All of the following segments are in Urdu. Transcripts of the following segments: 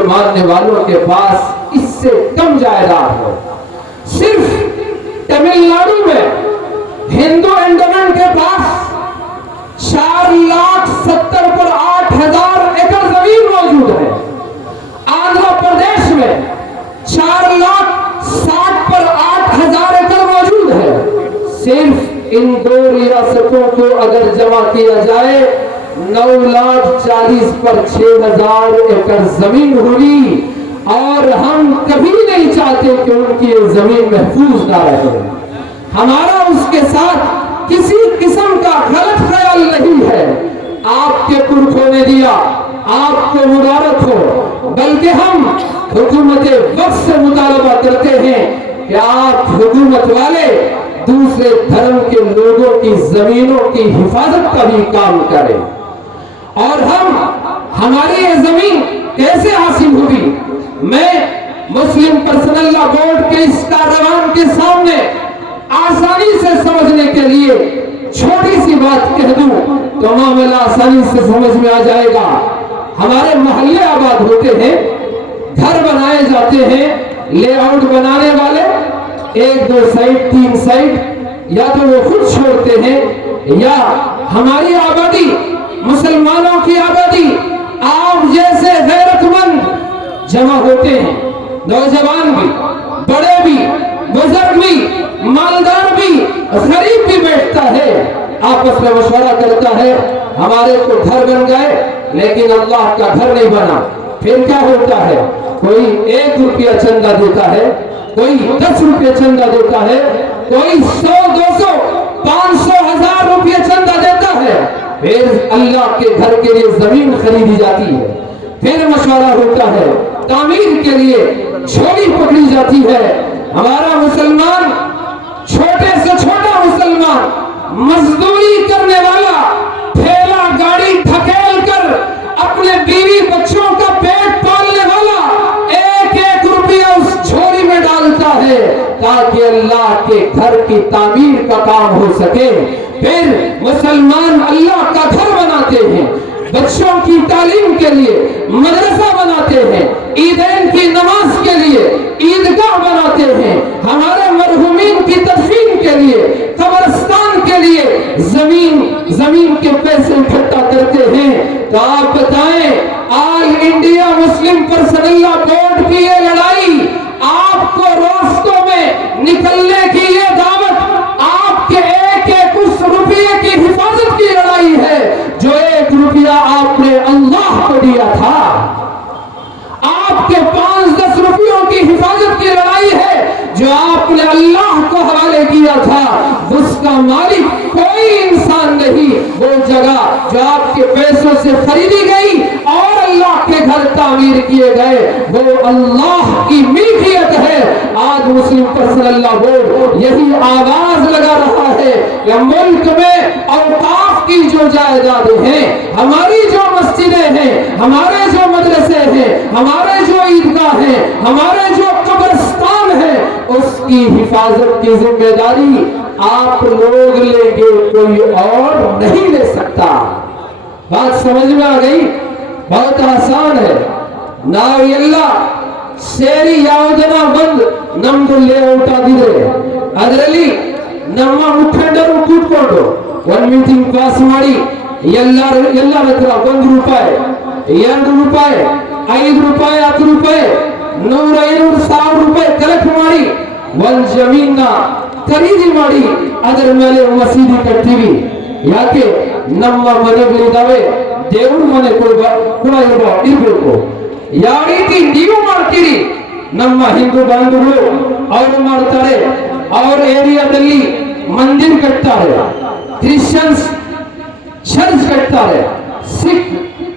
کے ماننے والوں کے پاس اس سے کم جائیداد ہو۔ صرف تمل ناڈو میں ہندو اینڈمن کے پاس 4,70,000 پر 8,000 ایکڑ زمین موجود ہے۔ آندھرا پردیش میں 4,60,000 پر 8,000 ایکڑ موجود ہے۔ صرف ان دو ریاستوں کو اگر جمع کیا جائے 9,40,000 پر 6,000 ایکڑ زمین ہوگی، اور ہم کبھی نہیں چاہتے کہ ان کی زمین محفوظ نہ رہے۔ ہمارا اس کے ساتھ کسی قسم کا غلط خیال نہیں ہے۔ آپ کے پرکھوں نے دیا، آپ کو مبارک ہو، بلکہ ہم حکومت وقت سے مطالبہ کرتے ہیں کہ آپ حکومت والے دوسرے دھرم کے لوگوں کی زمینوں کی حفاظت کا بھی کام کریں۔ اور ہماری یہ زمین کیسے حاصل ہوئی؟ میں مسلم پرسنل لا بورڈ کے اس کاروان کے سامنے آسانی سے سمجھنے کے لیے چھوٹی سی بات کہہ دوں تو معاملہ آسانی سے سمجھ میں آ جائے گا۔ ہمارے محلے آباد ہوتے ہیں، گھر بنائے جاتے ہیں، لے آؤٹ بنانے والے 1-2 سائٹ 3 سائٹ یا تو وہ خود چھوڑتے ہیں، یا ہماری آبادی، مسلمانوں کی آبادی، آپ جیسے غیرت مند جمع ہوتے ہیں، نوجوان بھی، بڑے بھی، بزرگ بھی، مالدار بھی، غریب بھی بیٹھتا ہے، آپس میں مشورہ کرتا ہے۔ ہمارے تو گھر بن گئے لیکن اللہ کا گھر نہیں بنا۔ پھر کیا ہوتا ہے؟ کوئی 1 روپیہ چندہ دیتا ہے، کوئی 10 روپیہ چندہ دیتا ہے، کوئی 100 200 500 1000 روپیہ چندہ دیتا ہے۔ پھر اللہ کے گھر کے لیے زمین خریدی جاتی ہے، پھر مشورہ ہوتا ہے، تعمیر کے لیے جھولی پکڑی جاتی ہے۔ ہمارا مسلمان، چھوٹے سے چھوٹا مسلمان، مزدوری کرنے والا، ٹھیلا گاڑی دھکیل کر اپنے بیوی بچوں کا پیٹ پالنے والا 1-1 روپیہ اس جھولی میں ڈالتا ہے تاکہ اللہ کے گھر کی تعمیر کا کام ہو سکے۔ پھر مسلمان اللہ کا گھر بناتے ہیں، بچوں کی تعلیم کے لیے مدرسہ بناتے ہیں، عیدین کی نماز کے لیے عیدگاہ بناتے ہیں، ہمارے مرحومین کی تدفین کے لیے، قبرستان کے لیے زمین کے پیسے اکٹھا کرتے ہیں۔ تو آپ بتائیں، آل انڈیا مسلم پرسنل لا بورڈ کی یہ لڑائی، آپ کو راستوں میں نکلنے کی یہ دعوت، آپ کے 1-1 اس روپیے کی حفاظت کی لڑائی ہے جو 1 روپیہ آپ نے اللہ کو دیا تھا۔ آپ کے 5-10 روپیوں کی حفاظت کی لڑائی ہے جو آپ نے اللہ کو حوالے کیا تھا۔ اس کا مالک کوئی انسان نہیں، وہ جگہ جو آپ کے پیسوں سے خریدی گئی اور اللہ کے گھر تعمیر کیے گئے، وہ اللہ کی ملکیت ہے۔ آج مسلم پرسنل لا بورڈ یہی آواز لگا رہا ہے کہ ملک میں اوقاف کی جو جائیدادیں ہیں، ہماری جو مسجدیں ہیں، ہمارے جو مدرسے ہیں، ہمارے جو عیدگاہ ہیں، ہمارے جو قبرستان ہیں، اس کی حفاظت کی ذمہ داری آپ لوگ لیں گے، کوئی اور نہیں لے سکتا۔ بات سمجھ میں آ گئی؟ بہت آسان ہے۔ ناوی اللہ ಸೇರಿ ಯಾವುದನ ಬಂದು ನಮ್ದು ಲೇಔಟ್ ಆಗಿದೆ ಅದರಲ್ಲಿ ನಮ್ಮ ಮುಖಂಡರು ಕೂತ್ಕೊಂಡು ಒಂದು ಮೀಟಿಂಗ್ ಪಾಸ್ ಮಾಡಿ ಎಲ್ಲರ ಹತ್ರ ₹1 ₹2 ₹5 ₹10 ₹100 ₹1000 ಕಲೆಕ್ಟ್ ಮಾಡಿ ಒಂದು ಜಮೀನ ಖರೀದಿ ಮಾಡಿ ಅದರ ಮೇಲೆ ಮಸೀದಿ ಕಟ್ತೀವಿ। ಯಾಕೆ ನಮ್ಮ ಮನೆಗಳಿದಾವೆ, ದೇವ್ರ ಮನೆ ಕೂಡ ಇರಬೇಕು। ಯಾವ ರೀತಿ ನೀವು ಮಾಡ್ತೀರಿ, ನಮ್ಮ ಹಿಂದೂ ಬಾಂಧವರು ಅವರು ಮಾಡ್ತಾರೆ, ಅವರ ಏರಿಯಾದಲ್ಲಿ ಮಂದಿರ ಕಟ್ತಾರೆ, ಕ್ರಿಶ್ಚಿಯನ್ಸ್ ಚರ್ಚ್ ಕಟ್ತಾರೆ, ಸಿಖ್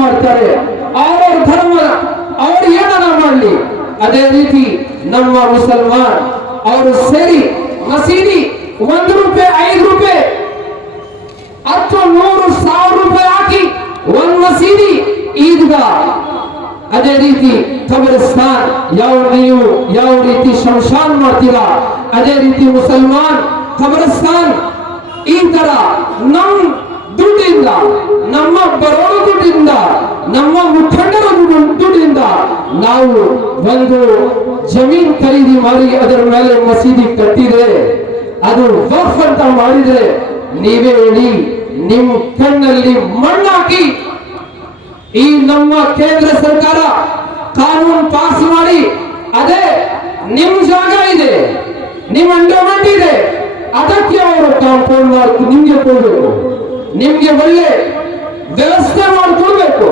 ಮಾಡ್ತಾರೆ, ಅವರ ಧರ್ಮ ಅವರು ಏನನ್ನ ಮಾಡಲಿ। ಅದೇ ರೀತಿ ನಮ್ಮ ಮುಸಲ್ಮಾನ್ ಅವರು ಸೇರಿ ಮಸೀದಿ ₹1 ₹5 ಅಥವಾ ₹100,000 ಹಾಕಿ ಒಂದು ಮಸೀದಿ ಈದ್ಗಾಹ, ಅದೇ ರೀತಿ ಕಬ್ರಿಸ್ತಾನ್ ಯಾವ ರೀತಿ ಶಮಶಾನ್ ಮಾಡ್ತೀರಾ ಅದೇ ರೀತಿ ಮುಸಲ್ಮಾನ್ ಕಬ್ರಿಸ್ತಾನ್ ಈ ತರ ನಮ್ಮ ದುಡ್ಡಿಂದ, ನಮ್ಮ ಬರೋಣ ದುಡ್ಡಿಂದ, ನಮ್ಮ ಮುಖಂಡರ ದುಡ್ಡಿಂದ ನಾವು ಒಂದು ಜಮೀನ್ ಖರೀದಿ ಮಾಡಿ ಅದರ ಮೇಲೆ ಮಸೀದಿ ಕಟ್ಟಿದ್ರೆ, ಅದು ವಕ್ಫ್ ಅಂತ ಮಾಡಿದ್ರೆ, ನೀವೇ ಹೇಳಿ, ನಿಮ್ಮ ಕಣ್ಣಲ್ಲಿ ಮಣ್ಣಾಕಿ ಈ ನಮ್ಮ ಕೇಂದ್ರ ಸರ್ಕಾರ ಕಾನೂನು ಪಾಸ್ ಮಾಡಿ, ಅದೇ ನಿಮ್ ಜಾಗ ಇದೆ, ನಿಮ್ ಅಂಡರ್ಮೆಂಟ್ ಇದೆ, ಅದಕ್ಕೆ ಅವರು ಕಾಂಪೌಂಡ್ ಮಾಡಿ ನಿಮ್ಗೆ ಕೊಡ್ಬೇಕು, ನಿಮ್ಗೆ ಒಳ್ಳೆ ವ್ಯವಸ್ಥೆ ಮಾಡಿಕೊಡ್ಬೇಕು.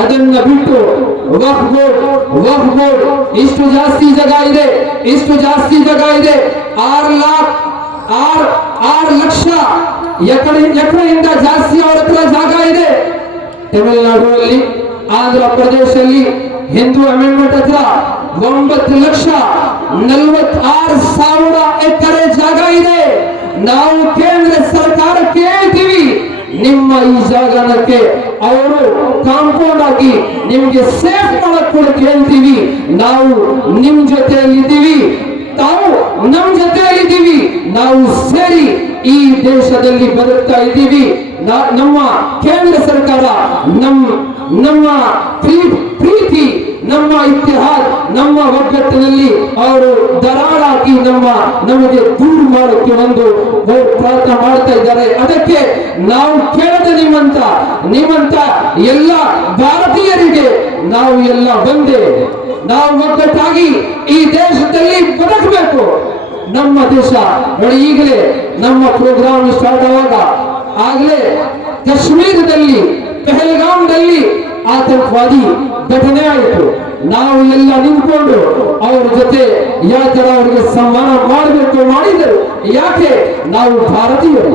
ಅದನ್ನ ಬಿಟ್ಟು ವಕ್ಫ್ ಬೋರ್ಡ್ ಇಷ್ಟು ಜಾಸ್ತಿ ಜಾಗ ಇದೆ, ಇಷ್ಟು ಜಾಸ್ತಿ ಜಾಗ ಇದೆ, 6 ಲಕ್ಷ ಎಕರೆಯಿಂದ ಜಾಸ್ತಿ ಅವರ ಹತ್ರ ಜಾಗ ಇದೆ. ತಮಿಳುನಾಡಿನಲ್ಲಿ, ಆಂಧ್ರ ಪ್ರದೇಶದಲ್ಲಿ ಹಿಂದೂ ಅಮೆಂಡ್ಮೆಂಟ್ ಹತ್ರ 9,46,000 ಎಕರೆ ಜಾಗ ಇದೆ. ನಾವು ಕೇಂದ್ರ ಸರ್ಕಾರಕ್ಕೆ ಹೇಳ್ತೀವಿ, ನಿಮ್ಮ ಈ ಜಾಗನಕ್ಕೆ ಅವರು ಕಾಂಪೌಂಡ್ ಆಗಿ ನಿಮ್ಗೆ ಸೇಫ್ ಮಾಡಕ್ ಕೂಡ ಕೇಳ್ತೀವಿ. ನಾವು ನಿಮ್ ಜೊತೆಯಲ್ಲಿದ್ದೀವಿ, ತಾವು ನಮ್ ಜೊತೆಯಲ್ಲಿದ್ದೀವಿ, ನಾವು ಸೇರಿ ಈ ದೇಶದಲ್ಲಿ ಬದುಕ್ತಾ ಇದ್ದೀವಿ. ನಮ್ಮ ಕೇಂದ್ರ ಸರ್ಕಾರ ನಮ್ಮ ಪ್ರೀತಿ, ನಮ್ಮ ಇತಿಹಾಸ, ನಮ್ಮ ಒಗ್ಗಟ್ಟಿನಲ್ಲಿ ಅವರು ದರಾಳಾಗಿ ನಮಗೆ ದೂರ ಮಾಡೋಕ್ಕೆ ಒಂದು ಪ್ರಯತ್ನ ಮಾಡ್ತಾ ಇದ್ದಾರೆ. ಅದಕ್ಕೆ ನಾವು ಕೇಳದ ನಿಮ್ಮಂತ ಎಲ್ಲ ಭಾರತೀಯರಿಗೆ ನಾವು ಎಲ್ಲ ಒಂದೇ, ನಾವು ಒಗ್ಗಟ್ಟಾಗಿ ಈ ದೇಶದಲ್ಲಿ ಬದುಕಬೇಕು. ನಮ್ಮ ದೇಶ ನೋಡಿ, ಈಗಲೇ ನಮ್ಮ ಪ್ರೋಗ್ರಾಮ್ ಸ್ಟಾರ್ಟ್ ಆಗುವಾಗ ಆಗಲೇ ಕಾಶ್ಮೀರದಲ್ಲಿ ಪಹಲ್ಗಾಮ್ದಲ್ಲಿ ಆತಂಕವಾದಿ ಘಟನೆ ಆಯಿತು. ನಾವು ಎಲ್ಲ ನಿಂತ್ಕೊಂಡು ಅವರ ಜೊತೆ ಯಾವ ತರ ಅವರಿಗೆ ಸನ್ಮಾನ ಮಾಡಬೇಕು ಮಾಡಿದರು. ಯಾಕೆ? ನಾವು ಭಾರತೀಯರು.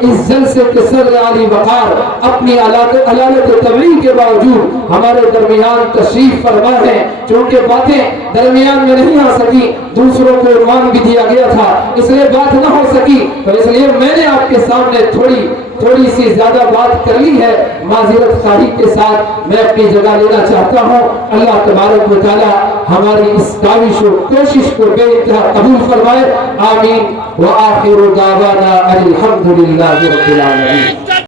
اس جلسے کے صدر علی وقار اپنی علالت تبلیغ کے باوجود ہمارے درمیان تشریف فرما ہے. چونکہ باتیں درمیان میں نہیں آ سکی, دوسروں کو عنوان بھی دیا گیا تھا, اس لیے بات نہ ہو سکی, تو اس لیے میں نے آپ کے سامنے تھوڑی سی زیادہ بات کر لی ہے. معذرت خواہی کے ساتھ میں اپنی جگہ لینا چاہتا ہوں. اللہ تبارک و تعالی ہماری اس کاوش و کوشش کو بے انتہا قبول فرمائے. آمین. وآخر دعوانا الحمدللہ رب العالمین.